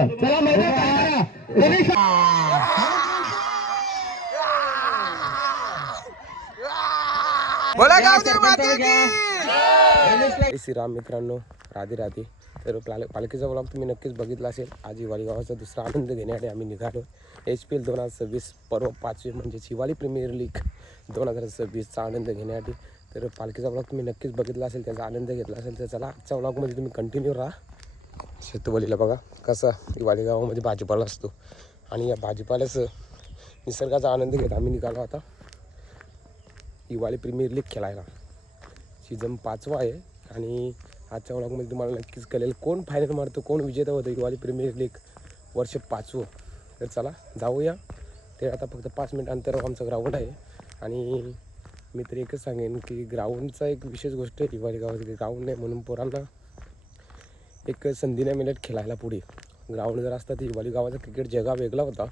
चला मैदान श्रीराम मित्रांनो, राधे राधे. तर पालखीचा ब्लॉग तुम्ही नक्कीच बघितला असेल. आज हिवाळी गावाचा दुसरा आनंद घेण्यासाठी आम्ही निघालो. HPL 2026 पर्व 5वे म्हणजे हिवाळी प्रीमियर लीग 2026चा आनंद घेण्यासाठी. तर पालखीचा ब्लॉग तुम्ही नक्कीच बघितला असेल, त्याचा आनंद घेतला असेल तर चला आजच्या ब्लॉगमध्ये तुम्ही कंटिन्यू राहा. शेतवलीला बघा कसा हिवाळी गावामध्ये भाजीपाला असतो आणि या भाजीपाल्याचं निसर्गाचा आनंद घेत आम्ही निघालो आता हिवाळी प्रीमियर लीग खेळायला. सीझन 5वा आहे आणि आजच्या ब्लॉगमध्ये तुम्हाला नक्कीच कळेल कोण फायनल मारतो, कोण विजेता होतं हिवाळी प्रीमियर लीग वर्ष 5वं. तर चला जाऊया. ते आता फक्त 5 मिनिट अंतरावर आमचं ग्राउंड आहे आणि मी तर एकच सांगेन की ग्राउंडचा एक विशेष गोष्ट आहे हिवाळी गावाची. ग्राउंड नाही म्हणून पोरांना एक संधी नाही मिळत खेळायला पुढे. ग्राउंड जर असता तर हिवाळी गावाचा क्रिकेट जगा वेगळा होता.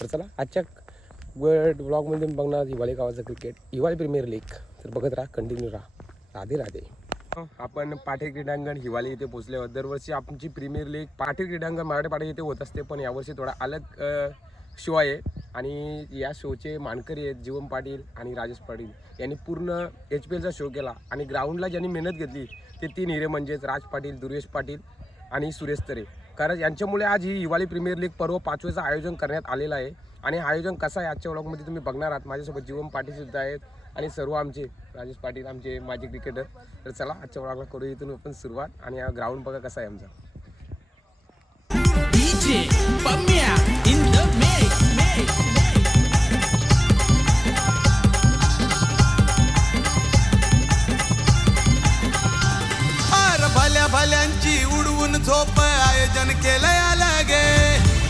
तर चला आजच्या ब्लॉगमध्ये तुम्ही बघणार हिवाळी गावाचं क्रिकेट हिवाळी प्रीमियर लीग. तर बघत राहा, कंटिन्यू राहा. राधे राधे. आपण पाटील क्रीडांगण हिवाळी इथे पोहोचले आहोत. दरवर्षी आमची प्रीमियर लीग पाटील क्रीडांगण मराठी पाटील इथे होत असते, पण यावर्षी थोडा अलग शो आहे आणि या शोचे मानकरी आहेत जीवन पाटील आणि राजेश पाटील यांनी पूर्ण HPLचा शो केला आणि ग्राउंडला ज्यांनी मेहनत घेतली ते 3 हिरे म्हणजेच राज पाटील, दुर्वेश पाटील आणि सुरेश तरे. कारण यांच्यामुळे आज ही हिवाळी प्रीमियर लीग पर्व 5वेचं आयोजन करण्यात आलेलं आहे. आणि आयोजन कसं आहे आजच्या व्लॉगमध्ये तुम्ही बघणार आहात. माझ्यासोबत जीवन पाटीलसुद्धा आहेत आणि सर्व आमचे राजेश पाटील आमचे माजी क्रिकेटर. तर चला आजच्या व्लॉगला करू इथून आपण सुरुवात. आणि हा ग्राउंड बघा कसा आहे आमचा. भल्या भल्यांची उडवून झोप आयोजन केलंय अलगे.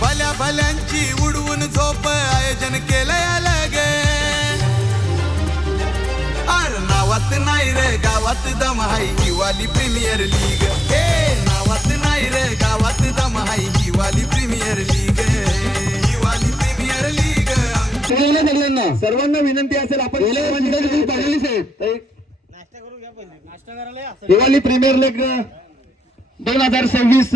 भल्या भल्यांची उडवून झोप आयोजन केलंय अलगे. अरे नावात नाही रे गावात दम हाय हिवाळी प्रीमियर लीग. हे नावात नाही रे गावात दम हाय हिवाळी प्रीमियर लीग. हिवाळी प्रीमियर लीग. सर्वांना विनंती असेल आपण हिवाळी प्रीमियर लीग 2026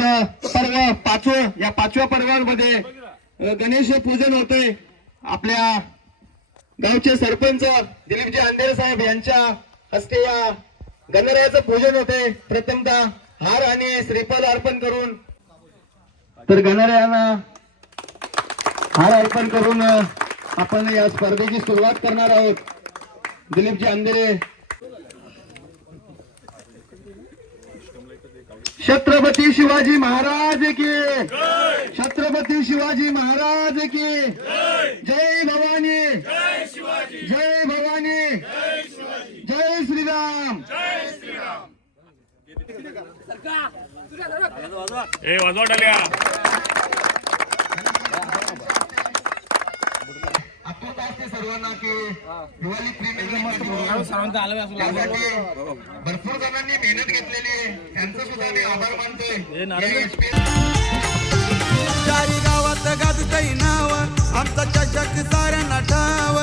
पर्व 5वं. या 5व्या पर्वामध्ये गणेश पूजन होतंय. आपल्या गावचे सरपंच दिलीपजी अंधेरे साहेब यांच्या हस्ते या गणरायाचं पूजन होते. प्रथमतः हार आणि श्रीफळ अर्पण करून तर गणरायांना हार अर्पण करून आपण या स्पर्धेची सुरुवात करणार आहोत. दिलीपजी अंधेरे. छत्रपती शिवाजी महाराज की, छत्रपती शिवाजी महाराज की जय भवानी, जय भवानी, जय श्रीराम. सर्वांना की हिवाळी प्रीमियर भरपूर जणांनी मेहनत घेतलेली आहे, त्यांचं सुद्धा मी आभार मानतोय. चारी गावात गाजतय नाव आमचा चषक साऱ्यांना ठाव.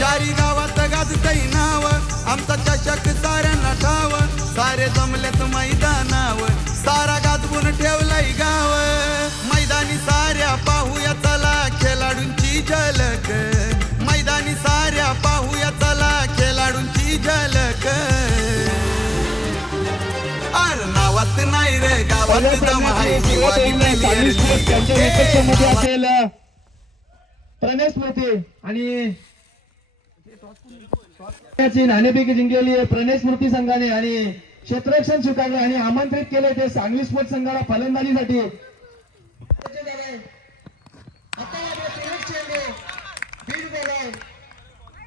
चारी गावात गाजतय नाव आमचा चषक साऱ्यांना ठाव. सारे जमलेत मैदानावर सारा गाजवून ठेवलंय गाव. मैदानी साऱ्या पाहूया चला खेळाडूंची झलक. मैदानी साऱ्या पाहूया चला खेळाडूंची झलक. अरे नावात नाही रे गावात दम हाय हिवाळी प्रीमियर लीग. असेल प्रणय स्मृती आणि नाणेफेकी जिंकलेली आहे प्रणय स्मृती संघाने आणि क्षेत्ररक्षण स्वीकारले आणि आमंत्रित केले ते सांगली स्पोर्ट्स संघाला फलंदाजीसाठी.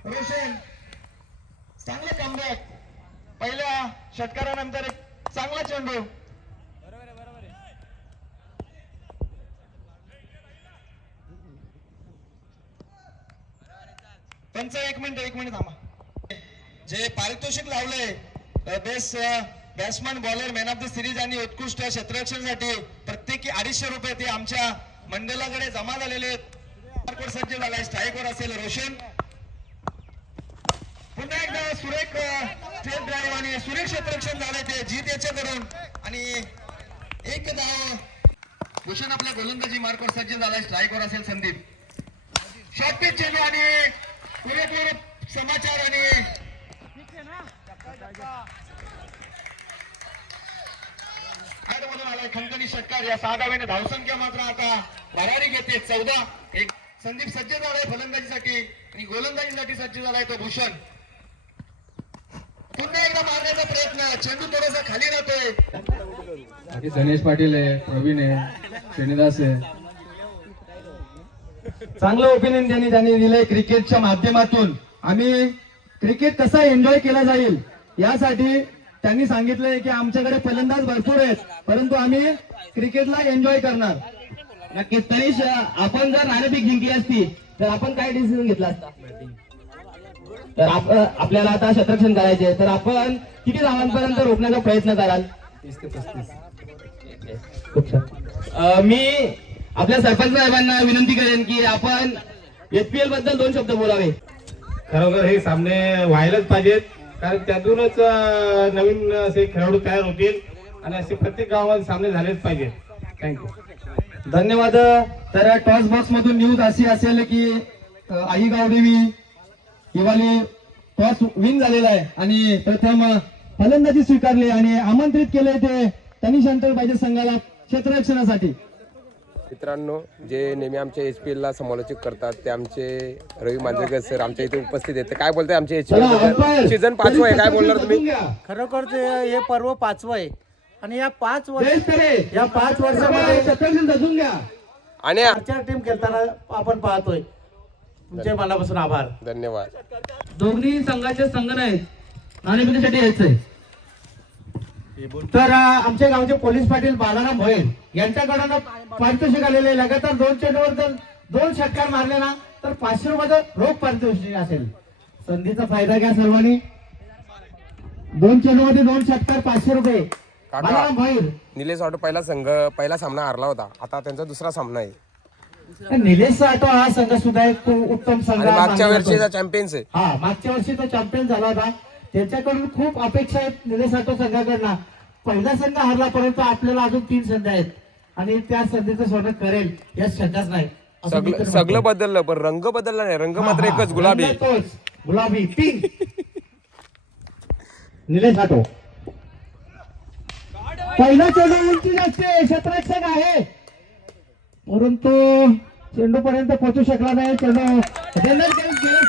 रोशन चांगले कमबॅक. पहिल्या षटकारानंतर एक चांगला चेंडू. त्यांचं एक मिनिट थांबा. जे पारितोषिक लावलंय best batsman bowler man of the series आणि उत्कृष्ट क्षेत्ररक्षणासाठी प्रत्येकी 250 रुपये ते आमच्या मंडळाकडे जमा झालेले आहेत. सज्ज झालाय. स्ट्राईकवर असेल रोशन. पुन्हा एकदा सुरेख स्टेट ड्राईव्ह आणि आणि सुरेख क्षेत्ररक्षण झालंय ते जीत याच्याकडून आणि एक धाव भूषण आपल्या गोलंदाजी मार्कवर सज्ज झालाय. स्ट्राईकवर असेल संदीप. शॉर्ट पिच चेंडू आणि पुरेपूर समाचार आणि मधून आलाय खणखणी षटकार. या 6 धावेने धावसंख्या मात्र आता भरारी घेते 14. एक संदीप सज्ज झालाय फलंदाजीसाठी आणि गोलंदाजीसाठी सज्ज झालाय तो भूषण. पुन्हा एकदा मारण्याचा प्रयत्न. चेंडू थोडासा खाली राहतोय. गणेश पाटील आहे, प्रवीण आहे, श्रीनिवास आहे. चांगलं ओपिनियन त्यांनी दिलंय क्रिकेटच्या माध्यमातून. आम्ही क्रिकेट कसा एन्जॉय केला जाईल यासाठी त्यांनी सांगितलंय की आमच्याकडे फलंदाज भरपूर आहेत परंतु आम्ही क्रिकेटला एन्जॉय करणार. नक्कीच. तरीच आपण जर नाणेफेक जिंकली असती तर आपण काय डिसिजन घेतला असता? तर आपल्याला आता क्षेत्ररक्षण करायचे तर आपण किती धावांपर्यंत रोखण्याचा प्रयत्न कराल? 30 ते 35. खूप छान. मी आपल्या सरपंच साहेबांना विनंती करेन की आपण एचपीएल बद्दल 2 शब्द बोलावे. खरोखर हे सामने व्हायलाच पाहिजेत कारण त्यातूनच नवीन असे खेळाडू तयार होतील आणि असे प्रत्येक गावात सामने झालेच पाहिजेत. थँक्यू. धन्यवाद. तर टॉस बॉक्स मधून न्यूज अशी असेल की आई गावदेवी हिवाली टॉस विन झालेला आहे आणि प्रथम फलंदाजी स्वीकारली आणि आमंत्रित केले ते तनिष एंटरप्राइजेस संघाला क्षेत्ररक्षणासाठी. मित्रांनो, जे नेहमी आमच्या एचपीएल ला समालोचक करतात ते आमचे रवी मांजरेकर सर आमच्या इथे उपस्थित आहेत. काय बोलताय आमचे एचपीएल सीझन 5 आहे, काय बोलणार तुम्ही? खरोखर हे पर्व 5वं आहे आणि या 5 वर्षामध्ये क्षेत्ररक्षण जगून घ्या. आणि 4 टीम खेळताना आपण पाहतोय. तुमच्या मनापासून आभार. धन्यवाद. दोन्ही संघाचे संघ नाहीत, नाणेफेकीसाठी यायचंय. तर आमच्या गावचे पोलीस पाटील बालाराम भोयर यांच्याकडून पारितोषिक आलेले. लगातार 2 चेंडूवर जर 2 षटकार मारले ना तर 500 रुपये रोख पारितोषिक असेल. संधीचा फायदा घ्या सर्वांनी. 2 चेंडूमध्ये 2 षटकार 500 रुपये. बालाराम भोयर. निलेश ऑटो पहिला सामना हारला होता, आता त्यांचा दुसरा सामना आहे. निलेश साठो हा संघ सुद्धा एक खूप उत्तम संघ आणि मागच्या आहे. वर्षीचा चॅम्पियन्स आहे. हा, मागच्या वर्षी तो चॅम्पियन झाला होता. त्याच्याकडून खूप अपेक्षा आहेत निलेश साठो संघाकडनं. पहिला संघ हरला परंतु आपल्याला अजून 3 संधी आहेत आणि त्या संधीचं सोनं करेल यात शंकाच नाही. असं मी तर म्हणतो. सगळं बदललं पण रंग बदलला नाही. रंग मात्र एकच, गुलाबी. रंग तोच, गुलाबी पिंक. निलेश साठो. पहिला चेंडू उंची असते, क्षेत्ररक्षक आहे परंतु चेंडू पर्यंत पोहोचू शकला नाही. चेंडू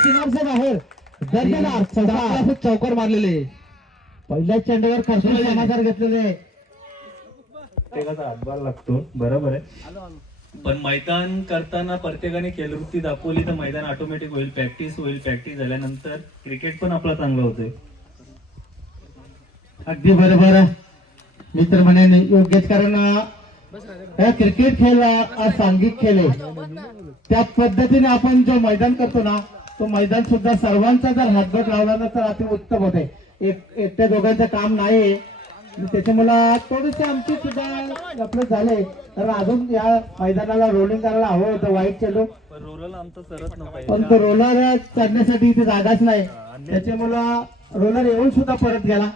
सीमांच्या बाहेर दर्जनार चौकार मारलेले. पहिल्या चेंडूवर खर्चून समाचार घेतलेले. प्रत्येकाचा हातभार लागतो, बरोबर आहे. पण मैदान करताना प्रत्येकाने खेळवृत्ती दाखवली तर मैदान ऑटोमॅटिक होईल. प्रॅक्टिस झाल्यानंतर क्रिकेट पण आपला चांगला होतोय. अगदी बरोबर मित्र म्हणे योग्यच. कारण क्रिकेट खेळ हा सांघिक खेळ आहे. त्या पद्धतीने आपण जो मैदान करतो ना तो मैदान सुद्धा सर्वांचा जर हातभार लावला ना तर अति उत्तम होते. एकट्या दोघांचं काम नाही. त्याच्यामुळे थोडेसे आमचे सुद्धा आपलं झालंय तर अजून या मैदानाला रोलिंग करायला हवं होतं. वाईट चेंडू रोलर आमचा सरत नव्हता पण तो रोलर चढण्यासाठी इथे जागाच नाही. त्याच्यामुळं रोलर येऊन सुद्धा परत गेला.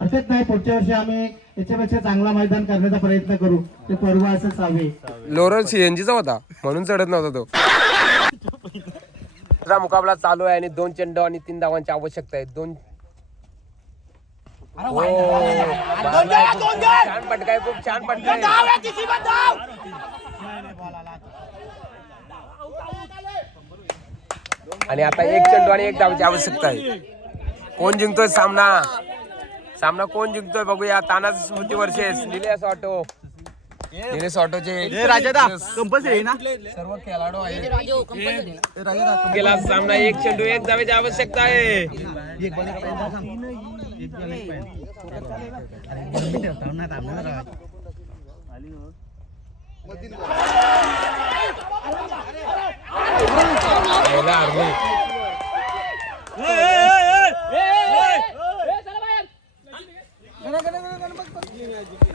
हरकत नाही, पुढच्या वर्षी आम्ही याच्यापेक्षा चांगला मैदान करण्याचा प्रयत्न करू. ते पर्व असंच हवे. लोरल सीएनजीचा होता म्हणून चढत नव्हता तो. दुसरा मुकाबला चालू आहे आणि 2 चेंडू आणि 3 धावांची आवश्यकता आहे. 2 छान पटकाय, खूप छान पटकाय. आणि आता 1 चेंडू आणि 1 धावांची आवश्यकता आहे. कोण जिंकतोय सामना कोण जिंकतोय बघूया. तानाज स्मृती वर्सेस निलेश ऑटो. निलेश ऑटोचे सर्व खेळाडू आहेत. गेला सामना 1 चेंडू 1 धावेची आवश्यकता आहे.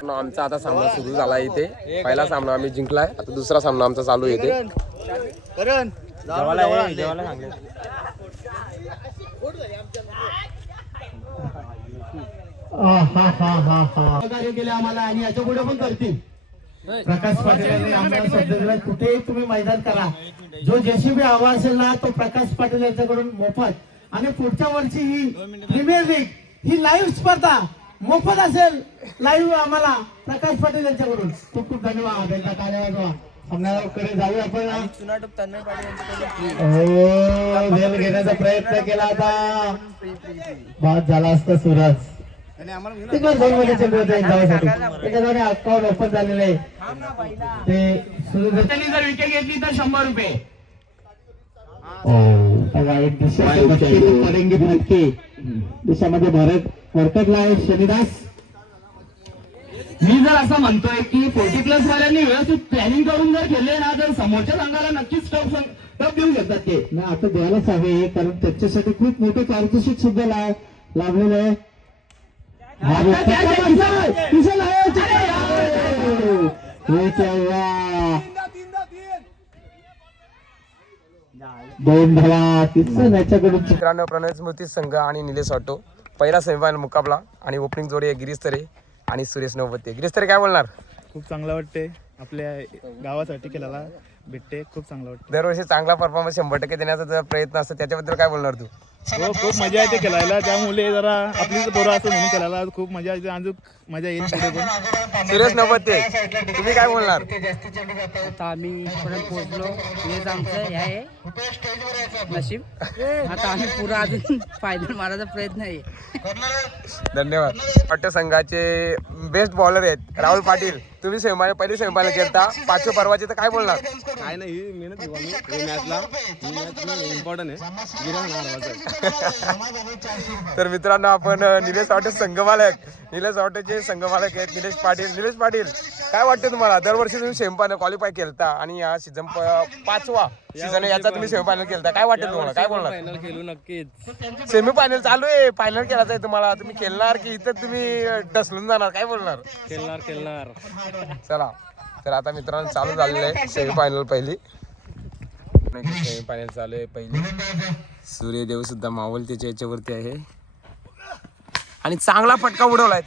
आमचा आता सामना सुरू झाला इथे. पहिला सामना आम्ही जिंकलाय, आता दुसरा सामना आमचा चालू येते. सहकार्य केले आम्हाला आणि याच्या पुढे पण करतील. प्रकाश पाटील यांनी आम्हाला शब्द दिला, कुठेही तुम्ही मैदान करा, जो जेसीबी हवा असेल ना तो प्रकाश पाटील यांच्याकडून मोफत. आणि पुढच्या वर्षी ही प्रीमियर लीग ही लाईव्ह स्पर्धा मोफत असेल, लाईव्ह आम्हाला प्रकाश पाटील यांच्याकडून. खूप खूप धन्यवाद. एकदा कार्यालयाकडे जाऊया आपण. वेळ घेण्याचा प्रयत्न केला होता, बाद झाला असता सुरज. तिकडे दोन मध्ये चेंडू होते एक धावासाठी, त्याच्याद्वारे अकाउंट ओपन झालेले आहे. ते सुरज त्यांनी जर विकेट घेतली तर 100 रुपये. एक दिशामध्ये भारत वरकटला आहे शनिदास. मी जर असं म्हणतोय की 40+ वाल्यांनी व्यवस्थित प्लॅनिंग करून जर खेळले ना तर समोरच्या संघाला नक्कीच टप देऊ शकतात ते. नाही आता द्यायलाच हवे, कारण त्याच्यासाठी खूप मोठे पारितोषिक सुद्धा लाभलेलं आहे. दोन धावा तिसरं याच्याकडून. मित्रांनो, प्रणय स्मृती संघ आणि निलेश ऑटो पहिला सेमीफायनल मुकाबला आणि ओपनिंग जोडी आहे गिरीश तरे आणि सुरेश नवबत्ते. गिरीश तरे काय बोलणार? खूप चांगलं वाटते, आपल्या गावासाठी केलेला भेटते, खूप चांगलं वाटतं. दरवर्षी चांगला परफॉर्मन्स 100% देण्याचा जो प्रयत्न असतो त्याच्याबद्दल काय बोलणार तू? हो, खूप मजा येते खेळायला, त्यामुळे जरा आपली पोरं असं म्हणून खेळायला खूप मजा येते, अजून मजा येईल पुढे पण. सुरेश नवबत्ते तुम्ही काय बोलणार? आता आम्ही इथपर्यंत पोहोचलो, हेच आमचं हे आहे नशीब. आता आम्ही पुरा अजून फायनल मारायचा प्रयत्न आहे. धन्यवाद. ऑटो संघाचे बेस्ट बॉलर आहेत राहुल पाटील. तुम्ही पहिली सेमीफायनल खेळता, 5व्या पर्वाचे, तर काय बोलणार? काय नाही, मेहनत घेऊ आम्ही मॅचला, इम्पॉर्टंट आहे. तर मित्रांनो, आपण निलेश ऑटो संघमालक, निलेश ऑटोचे संघमालक आहेत निलेश पाटील. निलेश पाटील, काय वाटतं तुम्हाला? दरवर्षी तुम्ही सेमीफायनल क्वालिफाय केलता आणि या सीझन 5वा सीझन याचा तुम्ही सेमीफायनल केलता, काय वाटतं तुम्हाला? काय बोलणार? फायनल खेळू नक्कीच. सेमीफायनल चालू आहे, फायनल खेळायचं आहे तुम्हाला, तुम्ही खेळणार की इथं तुम्ही ढसलून जाणार? काय बोलणार? खेळणार. चला, तर आता मित्रांनो चालू झालेलं आहे सेमीफायनल. पहिली सेमीफायनल चालू आहे पहिली. सूर्यदेव सुद्धा मावल त्याच्या याच्यावरती आहे आणि चांगला फटका उडवलाय,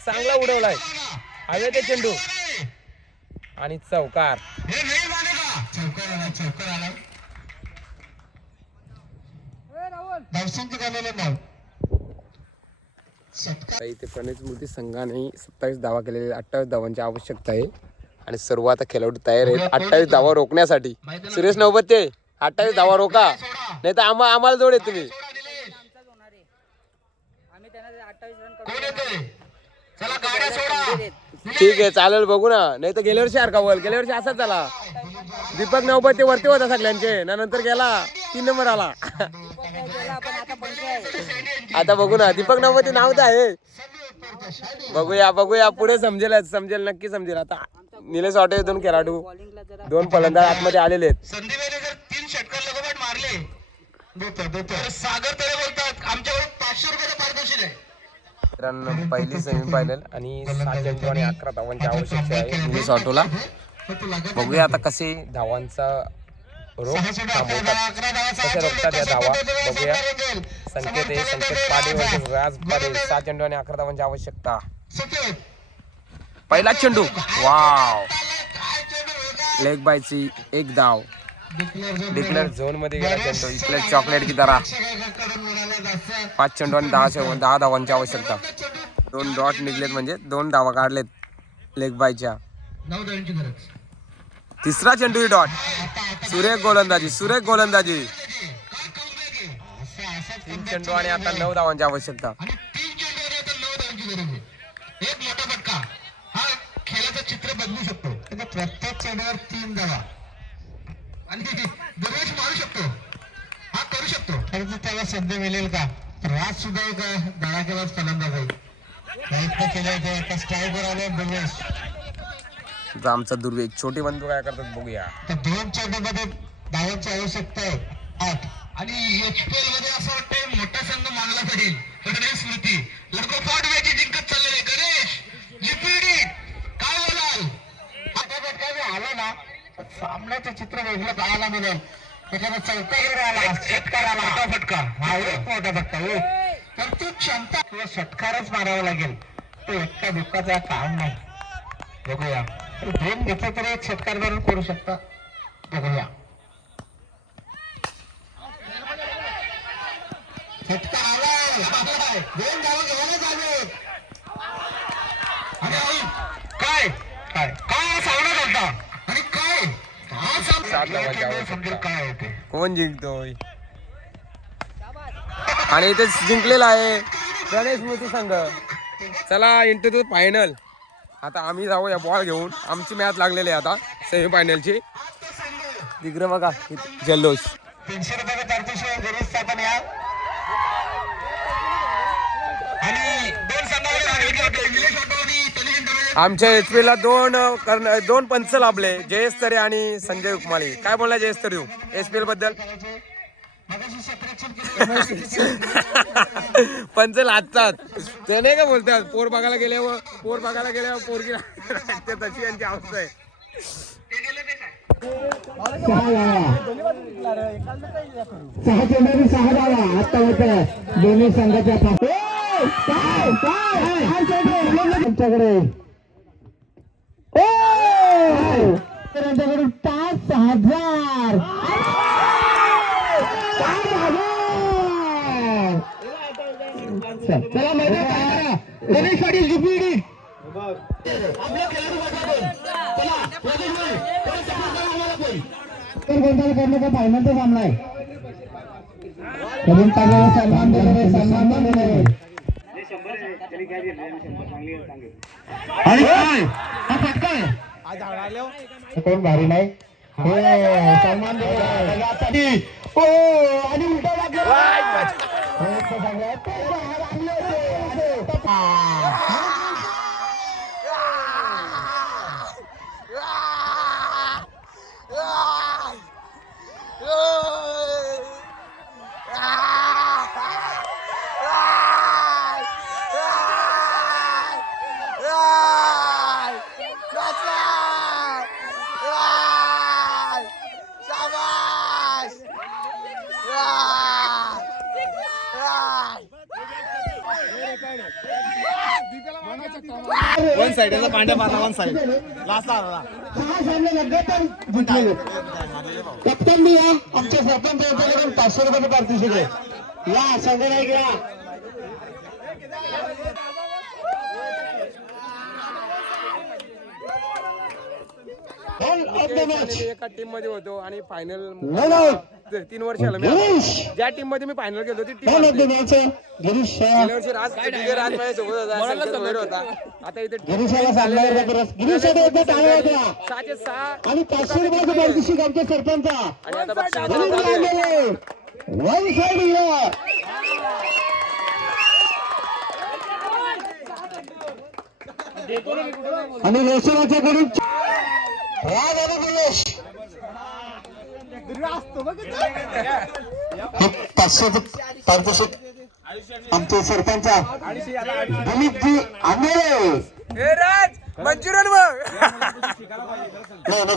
हवे ते चेंडू आणि चौकार. इथे प्रणय स्मृती संघाने 27 धावा केलेल्या, 28 धावांची आवश्यकता आहे आणि सर्व आता खेळाडू तयार आहेत 28 धावा रोखण्यासाठी. सुरेश नवबत्ते, 28 धावा रोका, नाही तर आम्हाला जोड आहे तुम्ही. ठीक आहे, चालेल, बघू ना. नाही तर गेल्या वर्षी सारखा बोल, गेल्या वर्षी असाच झाला. दीपक नवबत्ते वरती होता सगळ्यांचे, नंतर गेला 3 नंबर आला. आता बघू ना, दीपक नवबत्ते नाव तर आहे. बघूया पुढे समजेल, नक्की समजेल. आता निलेश ऑटो 2 खेळाडू, 2 फलंदाज आतमध्ये आलेले आहेत. संदीपने जर 3 षटकार लगोपाठ मारले तर सागर तळे बोलतात आमच्याकडे 500 रुपयाचं पारितोषिक आहे. मित्रांनो, पहिली सेमीफायनल आणि 7 चेंडू आणि 11 धावांची आवश्यकता आहे निलेश ऑटोला. बघूया आता कसे धावांचा रोख थांबवतात, कसे रोखतात या धावा, बघूया. संकेत पाडे वर्सेस राज पाडे, 7 चेंडू आणि 11 धावांची आवश्यकता. पहिला चेंडू, वाव, लेग बायची 1 धाव. डिक्लेअर झोन मध्ये गेला चेंडू, इकडे चॉकलेट की तरह. 5 चेंडू आणि 10 धावांची आवश्यकता. 2 डॉट निघलेत, म्हणजे 2 धावा काढलेत लेग बायच्या. तिसरा चेंडू डॉट, सुरेख गोलंदाजी. 3 चेंडू आणि आता 9 धावांची आवश्यकता. एक मोठा फटका हा खेळाचं चित्र बदलू शकतो. प्रत्येक चेंडूवर 3 धावा आणि दरवेळेस मारू शकतो, हा करू शकतो. परंतु त्याला संधी मिळेल का? राज सुद्धा एक धडाकेबाज फलंदाज आहे. प्रयत्न केले ते एका स्ट्राईकवर आले दरवेळेस. आमचा दुर्वेग छोटे बंधू काय करतात बघूया. तर 2 चेंडूमध्ये धावांची आवश्यकता आहे 8. आणि एचपीएल मध्ये असं वाटतंय मोठा संघ मानला जाईल. गणेश स्मृती लगोपाठ मॅच जिंकत चाललेले. गणेश लिपिडी काय बोलाल? आता फटका आला ना, सामन्याचं चित्र वेगळं पाहायला मिळेल. एखादा चौकार आला, षटकार आला, मोठा फटका, हा एक मोठा फटका. तर ती क्षमता किंवा षटकारच मारावा लागेल. तो इतका दुःखाचा काळ नाही. बघूया दोन घेतलं तर एक षटकार धरून करू शकता. बघूया षटकार आलाय, दोन धावा घ्यायलाच आले. आणि काय काय काय सामना झालता आणि काय हा सामना समजेल काय होते. कोण जिंकतोय आणि इथे जिंकलेला आहे गणेश मोती संघ. चला इंटू टू फायनल. आता आम्ही जाऊ या बॉल घेऊन. आमची मॅच लागलेली आहे आता सेमीफायनलची. तिकडे बघा जल्लोष. 300 रुपये पारितोषिक गणेश स्थापन या आणि दोन आमच्या HP ला दोन पंच लाभले, जयेश तरे आणि संजय उकमाली. काय बोलला जयेश तरे SPL बद्दल? पंच लाजतात ते नाही का बोलतात. पोर बघायला गेल्यावर पोरगी ते तशी यांची अवस्था आहे. सहा चेंडू 6 धावा आता होत दोन्ही संघाच्या त्यांच्याकडे त्यांच्याकडून 5,000 चला मैदान गणेश पाटील जुपीडी आपल्या खेळाडू फायनलचा सामना आहे. सन्मान दिलेले आणि काय हा फटका आहे. कोण भारी नाही सन्मान दिले ओ आणि उलटा लागला. वन साइड याचा पांड्या मारला वन साइड लास्ट आला. कप्तान मी या आमच्या सरपंच 500 रुपये पारितोषिक आहे. या संघ नाही घ्या. एका टीम मध्ये होतो आणि फायनल 3 वर्षाला ज्या टीम मध्ये मी फायनल गेलो ती टीम गेल्या वर्षी राज माझ्यासोबत होता. आता इथे 6 आणि 500 रुपयाचं पारितोषिक आमच्या सरपंचा आणि आता बघ वन साइड आणि रोशनाच्या कडून गणेश 500 पारितोषिक आमचे सरपंच दिलीपजी आंबेरे. मंचुरियन नाही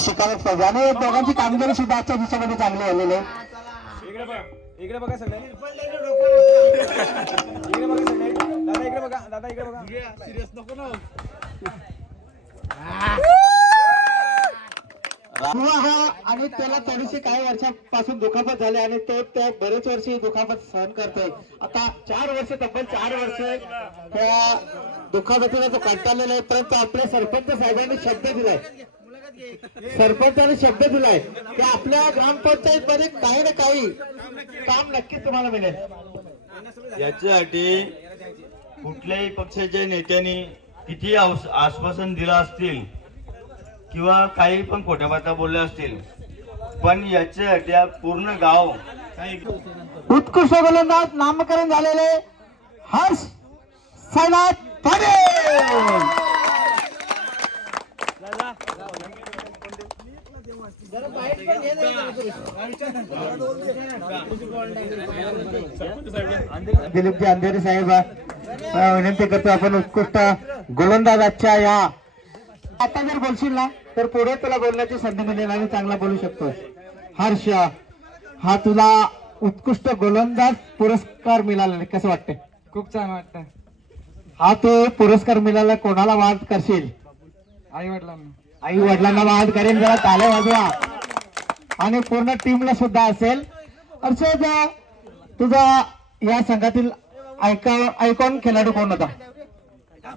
शिकायलाच पाहिजे आणि दोघांची कामगिरी सुद्धा आजच्या दिवसामध्ये चांगली झालेली आहे. इकडे बघा सगळे दादा इकडे बघा सिरियस नको ना. आणि त्याला थोडीशी काही वर्षापासून दुखापत झाली आणि तो त्या बरेच वर्षी दुखापत सहन करतोय. आता 4 वर्ष तब्बल 4 वर्ष त्या दुखापतीला तो कंटाळलेला आहे. परंतु आपल्या सरपंच साहेबांनी शब्द दिलाय की आपल्या ग्रामपंचायत मध्ये काही ना काही काम नक्कीच तुम्हाला मिळेल. याच्यासाठी कुठल्याही पक्षाच्या नेत्यांनी किती आश्वासन दिलं असतील किंवा काही पण खोट्या बाता बोलल्या असतील, पण याच्यासाठी पूर्ण गाव उत्कृष्ट गोलंदाज नामकरण झालेले हर्ष साईनाथ पाटील. दिलीपजी अंधेरे साहेब विनंती करतो आपण उत्कृष्ट गोलंदाजाच्या या आता जर बोलशील ना तर पुढे तुला बोलण्याची संधी मिळेल आणि चांगला बोलू शकतो. हर्ष हा तुला उत्कृष्ट गोलंदाज पुरस्कार मिळाला कसं वाटतंय? खूप छान वाटतं. हा तो पुरस्कार मिळाला कोणाला वाद करशील? आई वडिलांना. आई वडिलांना वाद करेन, जरा ताल्या वाजवा. आणि पूर्ण टीमला सुद्धा असेल. अर्षद, तुझा या संघातील आयकॉन खेळाडू कोण होता?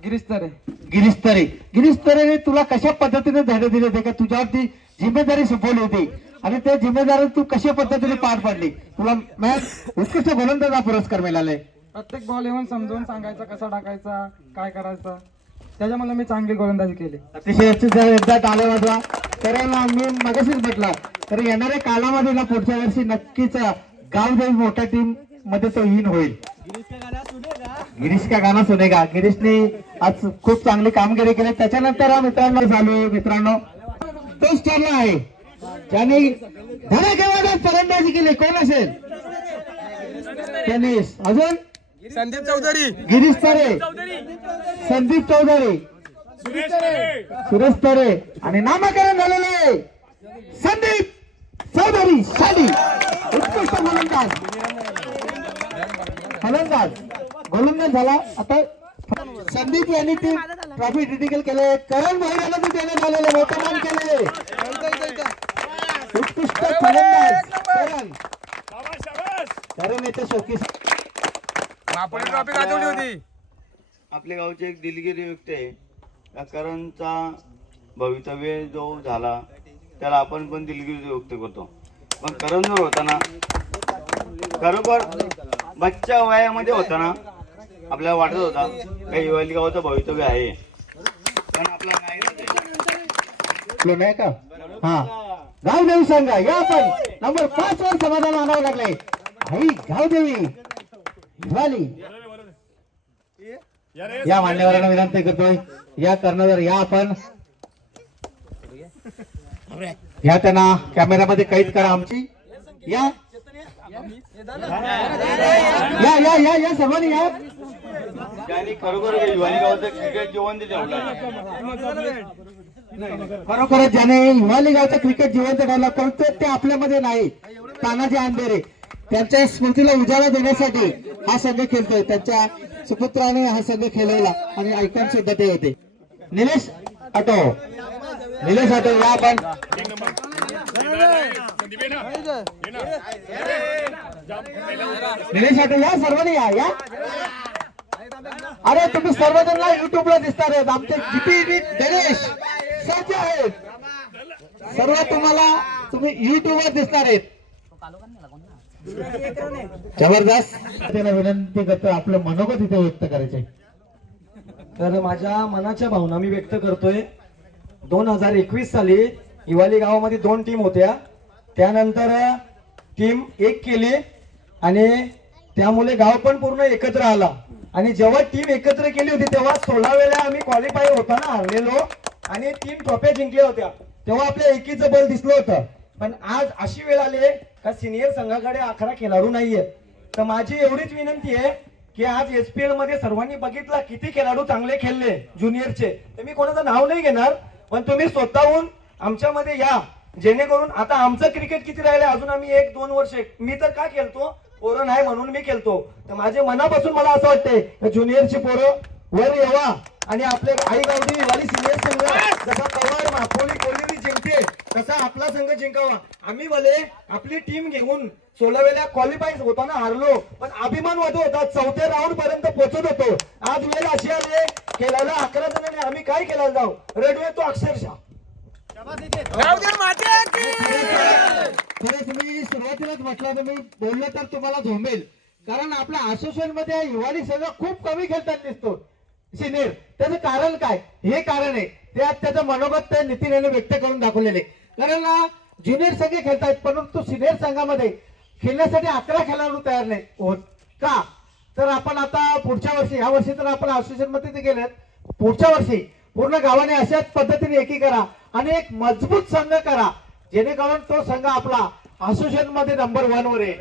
गिरीश तरे. गिरीश तरे. गिरीश तरेने तुला कशा पद्धतीने धैर्य दिले होते का तुझ्यावरती जिम्मेदारी सोपवली होती आणि त्या जिम्मेदारी तू कशा पद्धतीने पार पाडली? तुला मॅच उत्कृष्ट गोलंदाज हा पुरस्कार मिळालाय. प्रत्येक बॉल येऊन समजून सांगायचा, कसा टाकायचा, काय करायचं, त्याच्यामुळे मी चांगली गोलंदाजी केली. अतिशय एकदा ताले वाजवा. कारण मी मगाशीच म्हटलं तर येणाऱ्या कालामध्ये ना पुढच्या वर्षी नक्कीच गावदेवी मोठ्या टीम मध्ये तो इन होईल. गिरीश का गाना सुनेगा. गिरीशने आज खूप चांगली कामगिरी केली. त्याच्यानंतर मित्रांनो तो ठरला आहे ज्याने धडाकेबाज फलंदाजी केली. कोण असेल? टेनिस. अजून संदीप चौधरी, गिरीश तरे, संदीप चौधरी, सुरेश तरे आणि नामकरण झालेले संदीप चौधरी शाली. उत्कृष्ट गोलंदाज झाला. आता संदीप यांनी ती ट्रॉफी डिटिकल केले. करण भाई यांना ती देण्यात आलेले मोठं मान केले. उत्कृष्ट फलंदाज करण येथे शोकीस ट्रॉफी गाजवली होती. आपल्या गावचे एक दिलगिरी व्यक्ती आहे. या करणचा भवितव्य जो झाला त्याला आपण पण दिलगिरी व्यक्त करतो. पण करण जर होता ना, खरोखर बच्चा वयामध्ये होता ना, आपल्याला वाटत होता काही हिवाली गावाचं भवितव्य आहे, पण आपला नाही का. हा गावदेवी सांगा या आपण नंबर 5 वर समाधान आणावं लागले. आई गावदेवी हिवाली या मान्यवरांना विनंती करतोय या कर्णधार या आपण या त्यांना कॅमेरामध्ये कैद करा. आमची या या या या या सर्वांनी या. त्यांनी खरोखर हिवाली गावाचं क्रिकेट जिवंत ठेवलं. खरोखरच ज्याने हिवाली गावचं क्रिकेट जिवंत ठेवला, परंतु ते आपल्यामध्ये नाही. तानाजी आंबेरे त्यांच्या स्मृतीला उजाळा देण्यासाठी हा संघ खेळतोय. त्यांच्या सुपुत्राने हा संघ खेळवला आणि आयकॉन सुद्धा ते होते. निलेश आटो या आपण निलेश आटो या सर्वांनी या. अरे तुम्ही सर्वजण युट्यूबला दिसणार आहेत. आमचे जीपी गणेश सज्ज आहेत सर्व. तुम्ही युट्यूबवर दिसणार आहेत. जबरदस्त. त्याला विनंती करतो आपलं मनोगत इथे व्यक्त करायचे. तर माझ्या मनाच्या भावना मी व्यक्त करतोय. 2021 साली हिवाली गावामध्ये 2 टीम होत्या. त्यानंतर टीम 1 केली आणि त्यामुळे गाव पण पूर्ण एकत्र आला. आणि जेव्हा टीम एकत्र केली होती तेव्हा 16 वेळा आम्ही क्वालिफाय होताना हरलेलो आणि 3 ट्रॉफ्या जिंकल्या होत्या. तेव्हा आपल्या एकीचं बल दिसलं होतं. पण आज अशी वेळ आली का सिनियर संघाकडे 11 खेळाडू नाहीये. तर माझी एवढीच विनंती आहे की आज SPL मध्ये सर्वांनी बघितला किती खेळाडू चांगले खेळले जुनियरचे. तर मी कोणाचं नाव नाही घेणार, पण तुम्ही स्वतःहून आमच्यामध्ये या, जेणेकरून आता आमचं क्रिकेट किती राहिलं अजून आम्ही 1-2 वर्ष. मी तर का खेळतो, पोरं नाही म्हणून मी खेळतो. तर माझ्या मनापासून मला असं वाटतंय ज्युनियरची पोरं वर यावा आणि आपले आई गावठी हिवाली सिनियर संघ जसा पवार मापोली कोल्हेरी जिंकते तसा आपला संघ जिंकावा. आम्ही भले आपली टीम घेऊन 16 वेळा क्वालिफाय होताना हारलो, पण अभिमान वाटत होता. 4थ्या राऊंड पर्यंत पोहोचत होतो. आज वेळ अशी आली खेळायला 11 जणांनी आम्ही काय खेळायला जाऊ, रडू येतो अक्षरशः. तुम्ही सुरुवातीलाच म्हटलं, तुम्ही बोललं तर तुम्हाला झोंबेल. कारण आपल्या असोसिएशन मध्ये हिवाली संघ खूप कमी खेळताना दिसतो सिनियर. त्याचं कारण काय? हे कारण आहे त्याचं मनोगत नितीन यांनी व्यक्त करून दाखवलेले. कारण ज्युनियर संघ खेळतायत परंतु सिनियर संघामध्ये खेळण्यासाठी 11 खेळाडू तयार नाही होत का. तर आपण आता पुढच्या वर्षी, ह्या वर्षी तर आपण असोसिएशन मध्ये ते गेलेत, पुढच्या वर्षी पूर्ण गावाने अशाच पद्धतीने एकी करा आणि एक मजबूत संघ करा, जेणेकरून तो संघ आपला असोसिएशन मध्ये नंबर 1 वर आहे.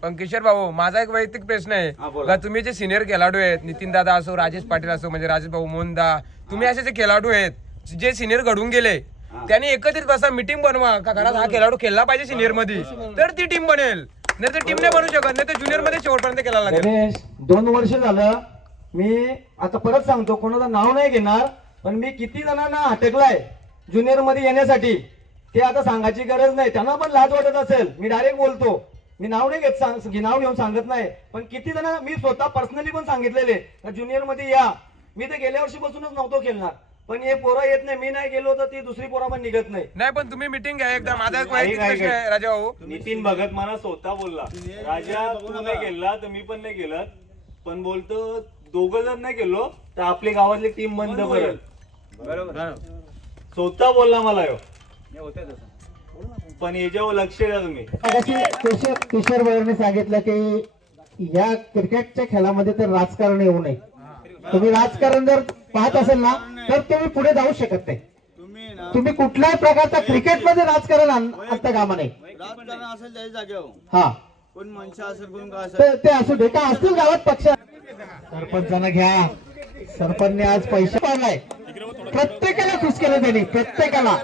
पण किशोर भाऊ, माझा एक वैयक्तिक प्रश्न आहे का, तुम्ही जे सिनियर खेळाडू आहेत, नितीन दादा असो, राजेश पाटील असो, म्हणजे राजेश भाऊ मोहनदा, तुम्ही असे जे खेळाडू आहेत जे सिनियर घडून गेले, त्यांनी एकत्रित बसा, मीटिंग बनवा का घरात हा खेळाडू खेळला पाहिजे सिनियर मध्ये, तर ती टीम बनेल. नाही तर टीम नाही बनू शकत, नाही तर ज्युनियर मध्ये शेवटपर्यंत केला लागेल. गणेश 2 वर्ष झालं मी आता परत सांगतो, कोणाचं नाव नाही घेणार, पण मी किती जणांना हटकलाय ज्युनियर मध्ये येण्यासाठी ते आता सांगायची गरज नाही. त्यांना पण लाज वाटत असेल, मी डायरेक्ट बोलतो, मी नाव नाही घेत, नाव घेऊन सांगत नाही, पण किती जण मी स्वतः पर्सनली पण सांगितलेले ज्युनियर मध्ये या. मी तर गेल्या वर्षीपासूनच नव्हतो खेळणार, पण हे पोरं येत नाही, मी नाही गेलो तर ती दुसरी पोरं पण निघत नाही. नाही पण तुम्ही मीटिंग घ्या एकदा. माझा एक वैयक्तिक प्रश्न आहे राजा भाऊ. नितीन भगत मला स्वतः बोलला, राजा तू नाही गेला तर मी पण नाही गेलं, पण बोलतो दोघं जर नाही गेलो तर आपल्या गावातली टीम बंद करेल. बरोबर स्वतः बोलला मला ह्यो. पण याच्यावर लक्ष द्या तुम्ही. किशोर भाईंनी सांगितलं की या क्रिकेटच्या खेळामध्ये तर राजकारण येऊ नये. तुम्ही राजकारण जर पाहत असेल ना तर तुम्ही पुढे जाऊ शकत नाही. तुम्ही कुठल्याही प्रकारचा क्रिकेटमध्ये राजकारण आणता कामा नये. राजकारण असेल त्या जागेवर हा कोण माणसं असेल कोण काय असेल ते असू दे, का असतील गावात पक्ष. सरपंचांना घ्या, सरपंचने आज पैसे पाडलाय, प्रत्येकाला खुश केलं त्यांनी, प्रत्येकाला.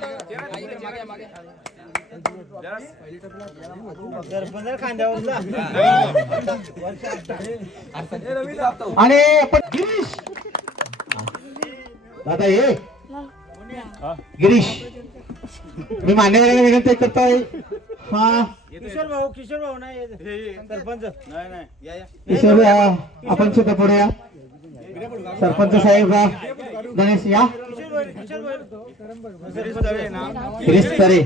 आणि आपण गिरीश दादा ये गिरीश, मी मान्यवरांना विनंती करतोय. हा किशोर भाऊ नाही सरपंच नाही किशोर आपण सुद्धा पुढे या. सरपंच साहेब गणेश या. गिरीश तरे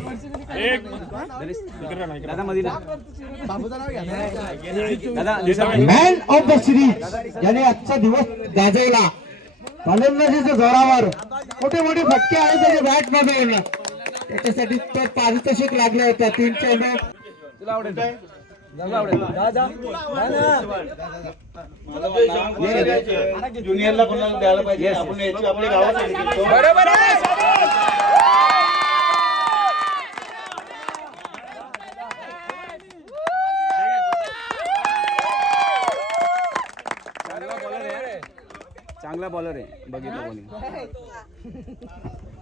मॅन ऑफ द सिरीज ज्याने आजचा दिवस गाजवला. फलंदाजीच्या जोरावर मोठे मोठे फटके आहेत त्याच्या बॅट मध्ये, त्याच्यासाठी तर पारितोषिक लागलं होतं 3 चेंडू. ज्युनियरला कोणाला द्यायला पाहिजे, आपण याची आपल्या गावासाठी खेळतो. बरोबर आहे. चांगला बॉलर आहे बघितलं कोणी.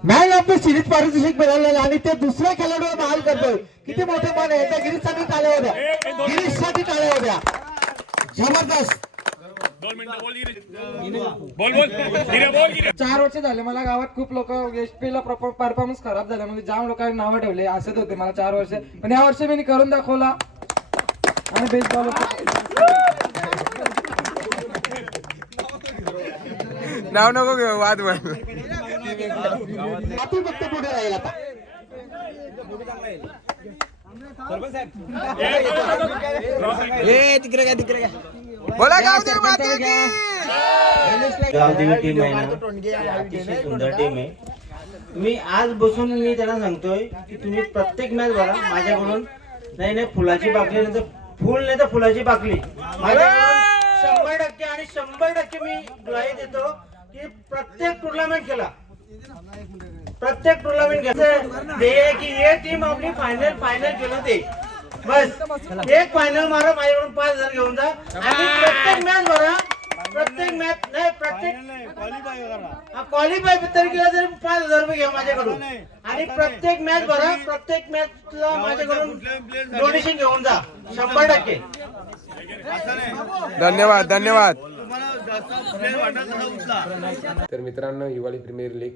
मॅन ऑफ द सिरीज पारितोषिक मिळालेलं आणि ते दुसऱ्या खेळाडूवर बहाल करतोय. किती मोठे मान आहे. त्या गिरीशसाठी टाळ्या होत्या, गिरीशसाठी टाळ्या होत्या. जबरदस्त. 4 वर्ष झाले मला गावात खूप लोक एसपीला परफॉर्मन्स खराब झाल्यामुळे जाम लोकांनी नावं ठेवले, असत होते मला 4 वर्ष, पण या वर्षी मी करून दाखवला. आणि बेस्ट बॉल नाव नको घेऊ, वाद वाद. आपण फक्त पुढे राहील आता. बोला गावदेवी माता की. गावदेवी टीम आहे ना, अतिशय सुंदर टीम आहे. मी आज बसून मी त्याला सांगतोय की तुम्ही प्रत्येक मॅच भरा माझ्याकडून. नाही फुलाची बाकली, नाही तर फुल, नाही तर फुलाची बाकली माझ्याकडून 100% आणि 100% मी ग्वाही देतो की प्रत्येक टुर्नामेंट खेळा, प्रत्येक टुर्नामेंट खेळा. ते की हे टीम आपली फायनल केलं ते बस. एक फायनल मारा, माझ्याकडून 5000 घेऊन जा. आणि प्रत्येक मॅच भरा, प्रत्येक मॅच नाही प्रत्येक क्वालिफाय तरी केला तरी 5000 रुपये घ्या माझ्याकडून. आणि प्रत्येक मॅच भरा, प्रत्येक मॅचला माझ्याकडून डोनेशन घेऊन जा 100%. धन्यवाद धन्यवाद. तर मित्रांनो, हिवाळी प्रीमियर लीग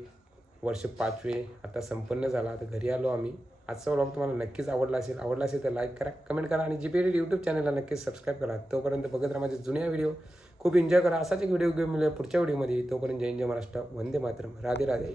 वर्ष 5वे आता संपन्न झाला. आता घरी आलो आम्ही. आजचा व्लॉग तुम्हाला नक्कीच आवडला असेल तर लाईक करा, कमेंट करा आणि GPL यूट्यूब चॅनलला नक्कीच सबस्क्राईब करा. तोपर्यंत बघत राहा माझे जुन्या व्हिडिओ. खूप एन्जॉय करा. असाच एक व्हिडिओ घेऊन मिळेल पुढच्या व्हिडिओमध्ये. तोपर्यंत जय जय महाराष्ट्र, वंदे मातरम, राधे राधे.